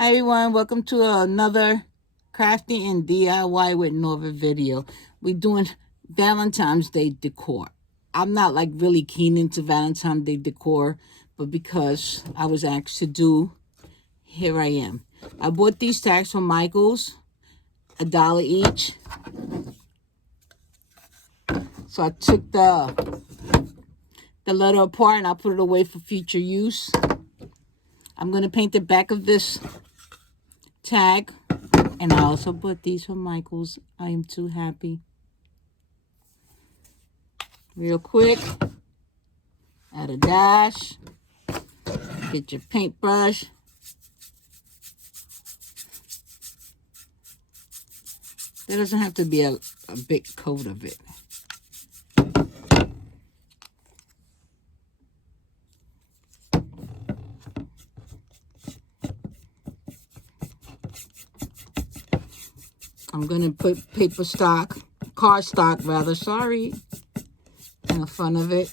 Hi everyone, welcome to another crafting and DIY with Nova video. We're doing Valentine's Day decor. I'm not like really keen into Valentine's Day decor, but because I was asked to do, here I am. I bought these tags from Michael's, $1 each. So I took the letter apart and I put it away for future use. I'm going to paint the back of this tag. And I also bought these from Michael's. I am too happy. Real quick, add a dash. Get your paintbrush. There doesn't have to be a big coat of it. I'm going to put cardstock rather, sorry, in the front of it.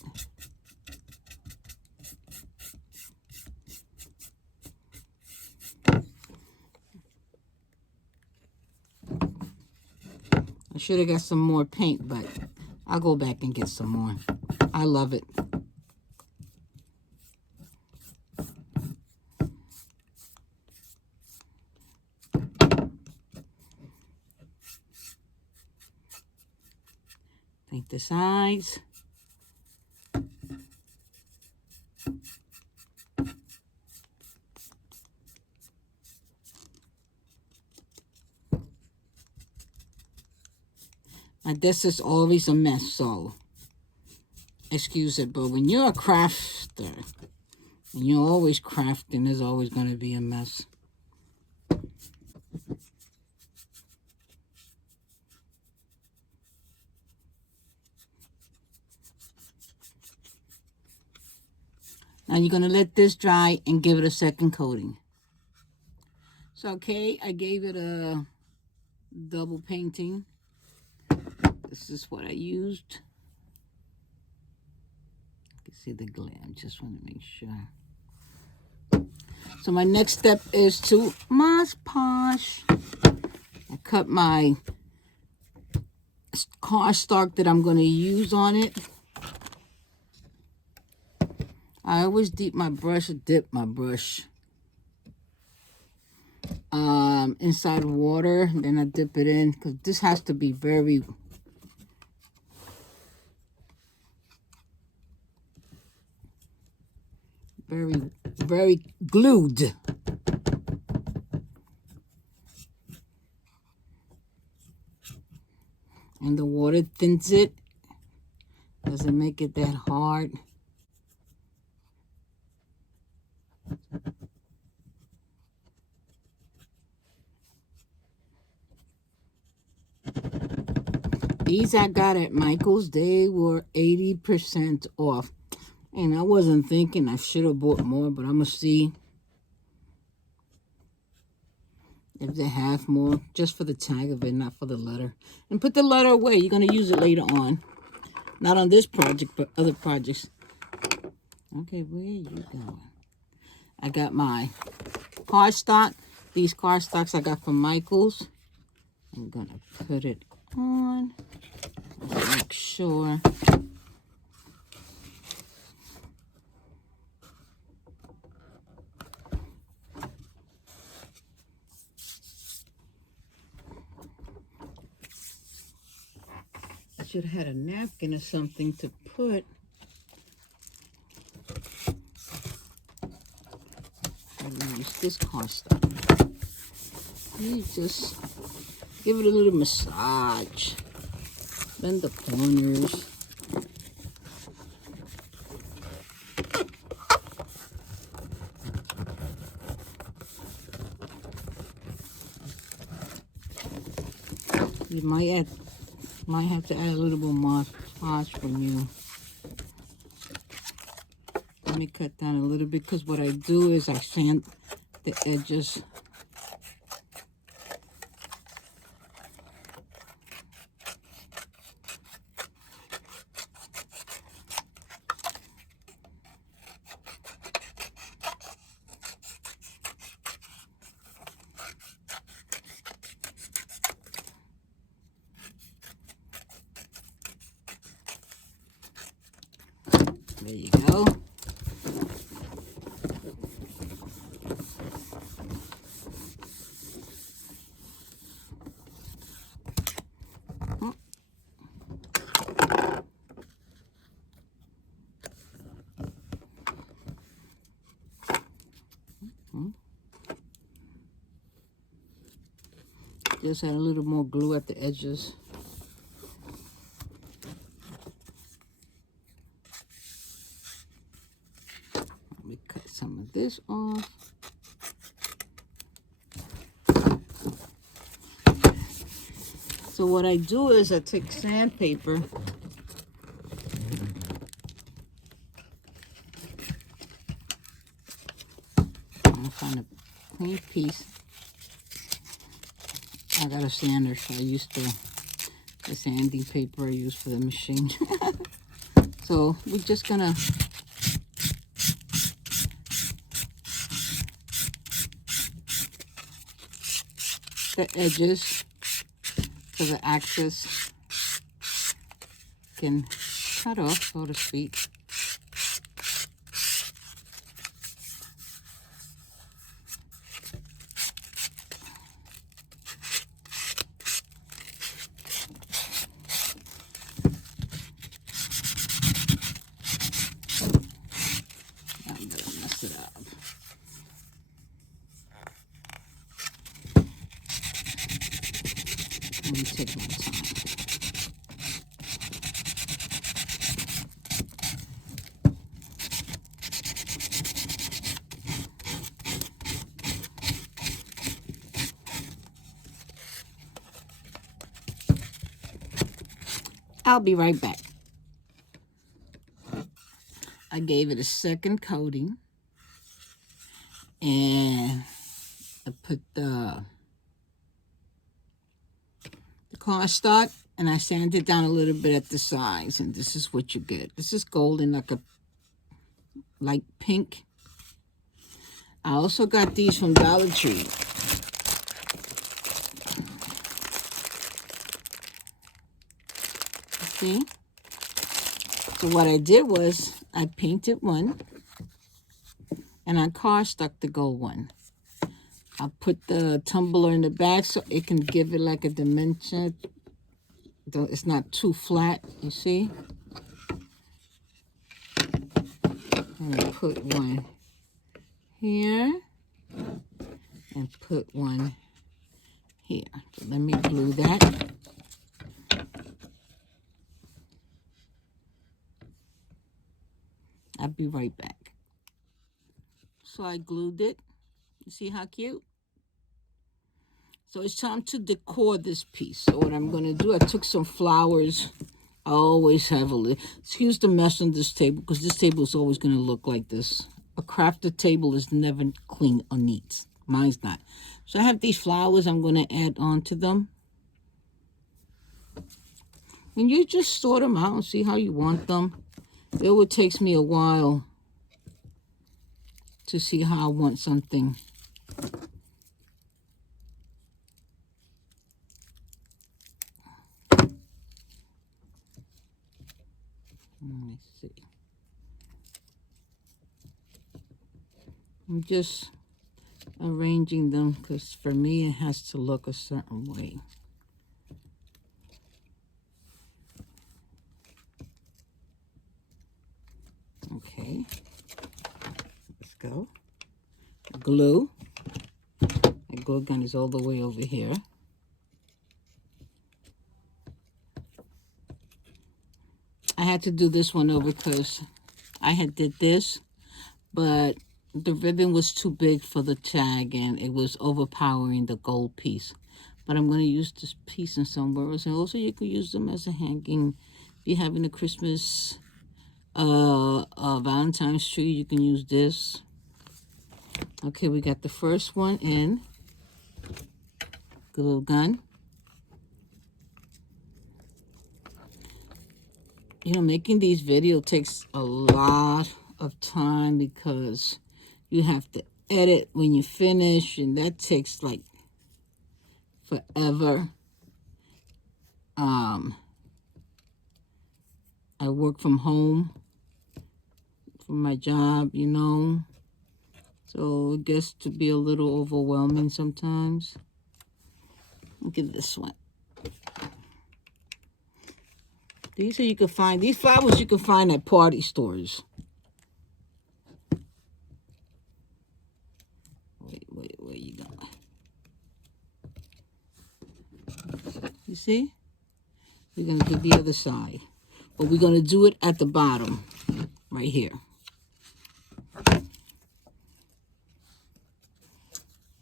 I should have got some more paint, but I'll go back and get some more. I love it. Paint the sides. My desk is always a mess, so excuse it. But when you're a crafter, and you're always crafting, there's always going to be a mess. Now you're going to let this dry and give it a second coating. So, okay, I gave it a double painting. This is what I used. You can see the glare. I just want to make sure. So my next step is to Moss Posh. I cut my cardstock that I'm going to use on it. I always dip my brush inside water, then I dip it in, because this has to be very glued. And the water thins it, doesn't make it that hard. These I got at Michael's. They were 80% off. And I wasn't thinking I should have bought more, but I'm going to see if they have more, just for the tag of it, not for the letter. And put the letter away. You're going to use it later on. Not on this project, but other projects. Okay, where are you going? I got my cardstock. These cardstocks I got from Michael's. I'm going to put it on. Make sure. I should have had a napkin or something to put. I'm going to use this cardstock. You just give it a little massage. Bend the corners. You might have to add a little bit more massage from you. Let me cut down a little bit, because what I do is I sand the edges. There you go. Just add a little more glue at the edges. Let me cut some of this off. So what I do is I take sandpaper and find a clean piece. I got a sander, so I used the sanding paper I use for the machine. So we're just gonna the edges so the axis can cut off, so to speak. I'm gonna mess it up. Let me take my time. I'll be right back. I gave it a second coating, and I put the cardstock, and I sanded it down a little bit at the sides, and this is what you get. This is golden, like a light pink. I also got these from Dollar Tree. See? So what I did was I painted one, and I cardstock the gold one. I put the tumbler in the back so it can give it like a dimension. It's not too flat, you see? And I put one here and put one here. So let me glue that. I'll be right back. So I glued it. You see how cute? So it's time to decor this piece. So what I'm going to do, I took some flowers. I always have excuse the mess on this table, because this table is always going to look like this. A crafted table is never clean or neat. Mine's not. So I have these flowers I'm going to add on to them. And you just sort them out and see how you want them. It would take me a while to see how I want something. Let me see. I'm just arranging them because for me it has to look a certain way. Okay, let's go. Glue. The glue gun is all the way over here. I had to do this one over because I had did this, but the ribbon was too big for the tag and it was overpowering the gold piece. But I'm going to use this piece in somewhere else. And also you can use them as a hanging. If you're having a Christmas Valentine's tree, you can use this. Okay, we got the first one in. Glue gun. You know, making these videos takes a lot of time because you have to edit when you finish, and that takes like forever. I work from home, for my job, you know. So it gets to be a little overwhelming sometimes. Look at this one. These flowers you can find at party stores. Wait, where you going? You see? We're going to do the other side. But we're going to do it at the bottom, right here.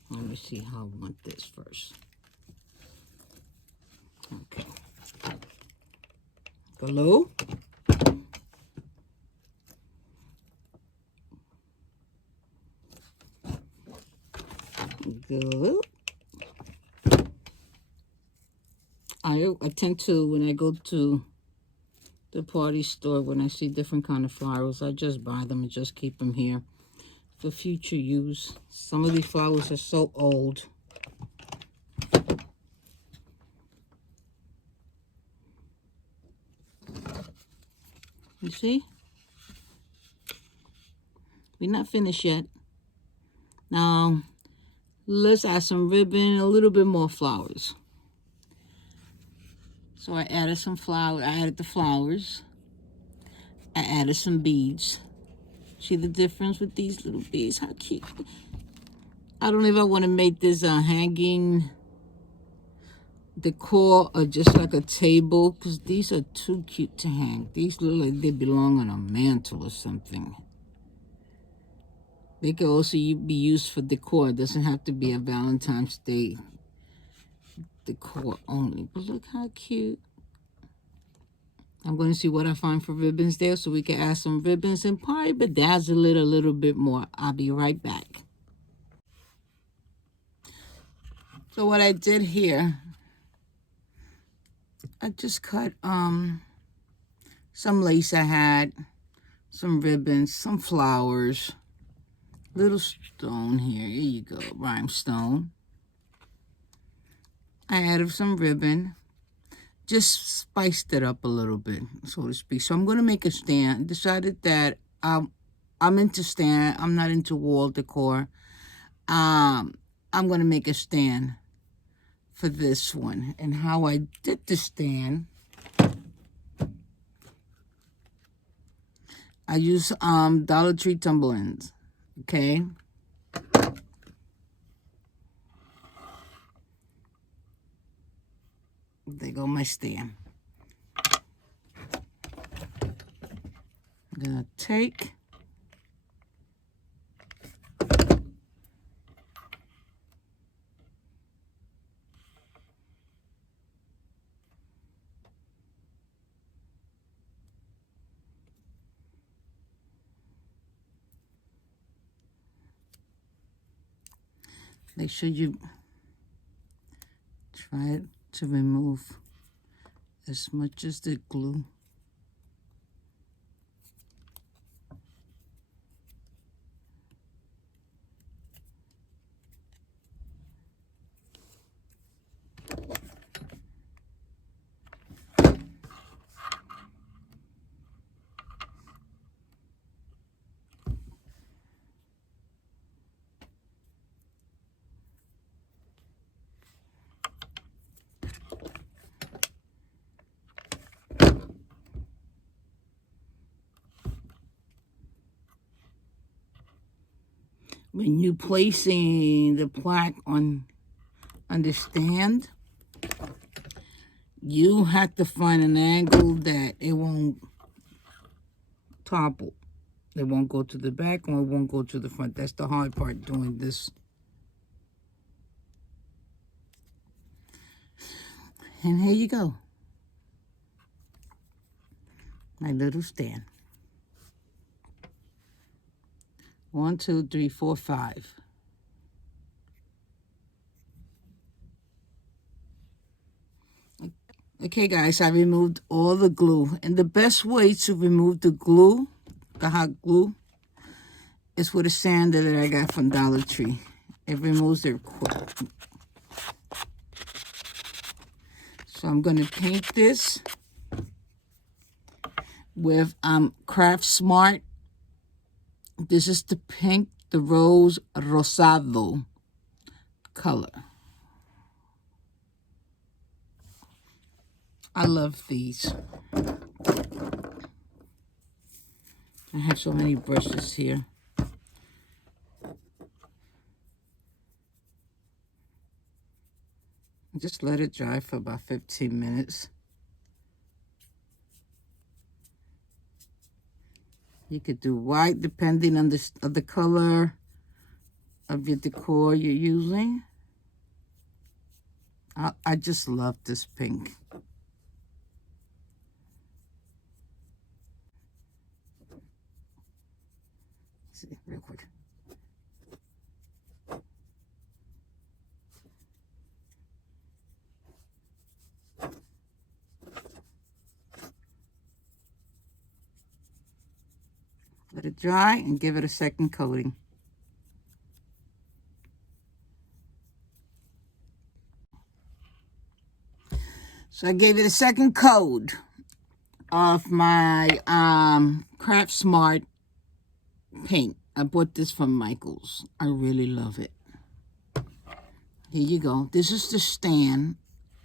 Let me see how I want this first. Okay. Hello? Good. I tend to, when I go to the party store, when I see different kind of flowers, I just buy them and just keep them here for future use. Some of these flowers are so old. You see? We're not finished yet. Now, let's add some ribbon, a little bit more flowers. So I added some flower. I added the flowers. I added some beads. See the difference with these little beads? How cute. I don't know if I want to make this a hanging decor or just like a table, because these are too cute to hang. These look like they belong on a mantle or something. They could also be used for decor. It doesn't have to be a Valentine's Day decor only. But look how cute. I'm going to see what I find for ribbons there so we can add some ribbons and probably bedazzle it a little bit more. I'll be right back. So what I did here, I just cut some lace I had, some ribbons, some flowers, little stone here. Here you go, rhinestone. I added some ribbon, just spiced it up a little bit, so to speak. So I'm going to make a stand. Decided that I'm into stand. I'm not into wall decor. I'm going to make a stand for this one. And how I did the stand, I use Dollar Tree tumblers, okay? There go my stand. I'm gonna take make sure you try to remove as much as the glue. When you placing the plaque on the stand, you have to find an angle that it won't topple. It won't go to the back or it won't go to the front. That's the hard part doing this. And here you go. My little stand. 1, 2, 3, 4, 5. Okay, guys, I removed all the glue. And the best way to remove the glue, the hot glue, is with a sander that I got from Dollar Tree. It removes it quick. So I'm going to paint this with Craft Smart This is the pink, the rose rosado color. I love these. I have so many brushes here. Just let it dry for about 15 minutes. You could do white depending on the color of your decor you're using. I just love this pink. See, real quick. Let it dry and give it a second coating. So I gave it a second coat of my Craft Smart paint. I bought this from Michael's. I really love it. Here you go. This is the stand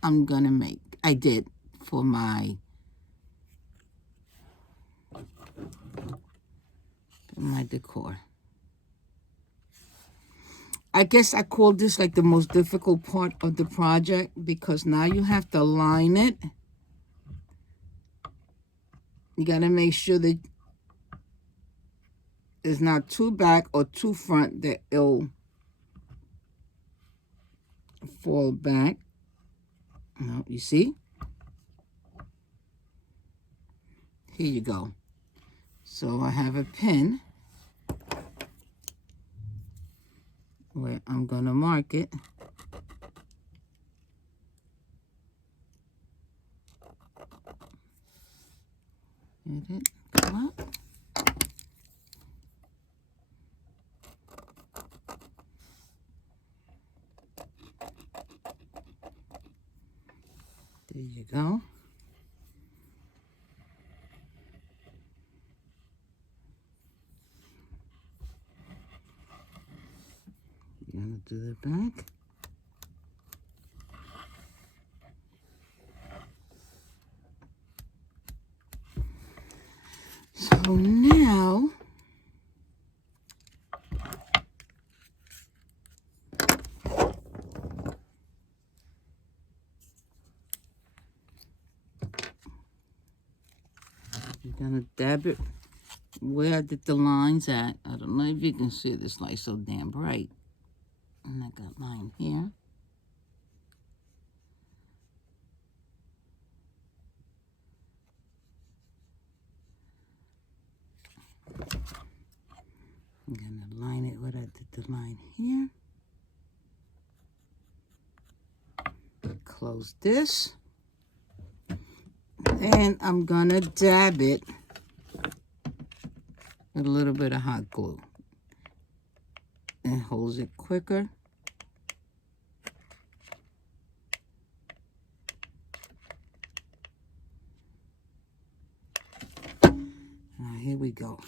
I'm gonna make. I did for my decor. I guess I call this like the most difficult part of the project because now you have to line it. You got to make sure that it's not too back or too front that it'll fall back. No, you see? Here you go. So I have a pin where I'm going to mark it. Let it come up. There you go. You're going to do the back. So now, you're going to dab it where I did the lines at. I don't know if you can see this light so damn bright. And I got mine here. I'm going to line it where I did the line here. Close this. And I'm going to dab it with a little bit of hot glue. It holds it quicker. Here we go.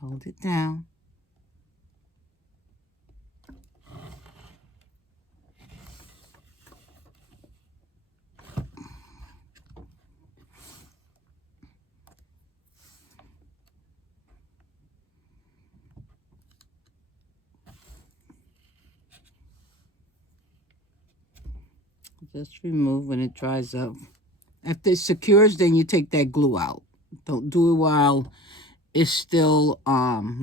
Hold it down. Just remove when it dries up. After it secures, then you take that glue out. Don't do it while it's still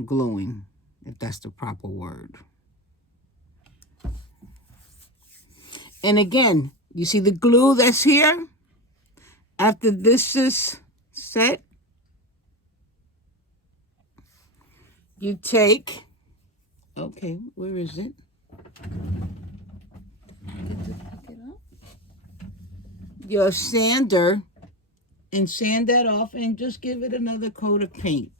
gluing, if that's the proper word. And again, you see the glue that's here? After this is set, you take, okay, where is it? Your sander and sand that off and just give it another coat of paint.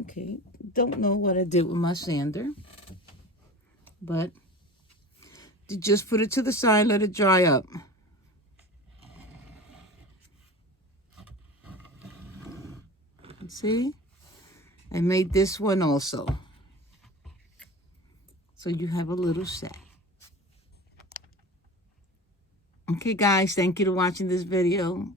Okay, don't know what I did with my sander, but Just put it to the side, let it dry up. See? I made this one also. So you have a little set. Okay, guys, thank you for watching this video.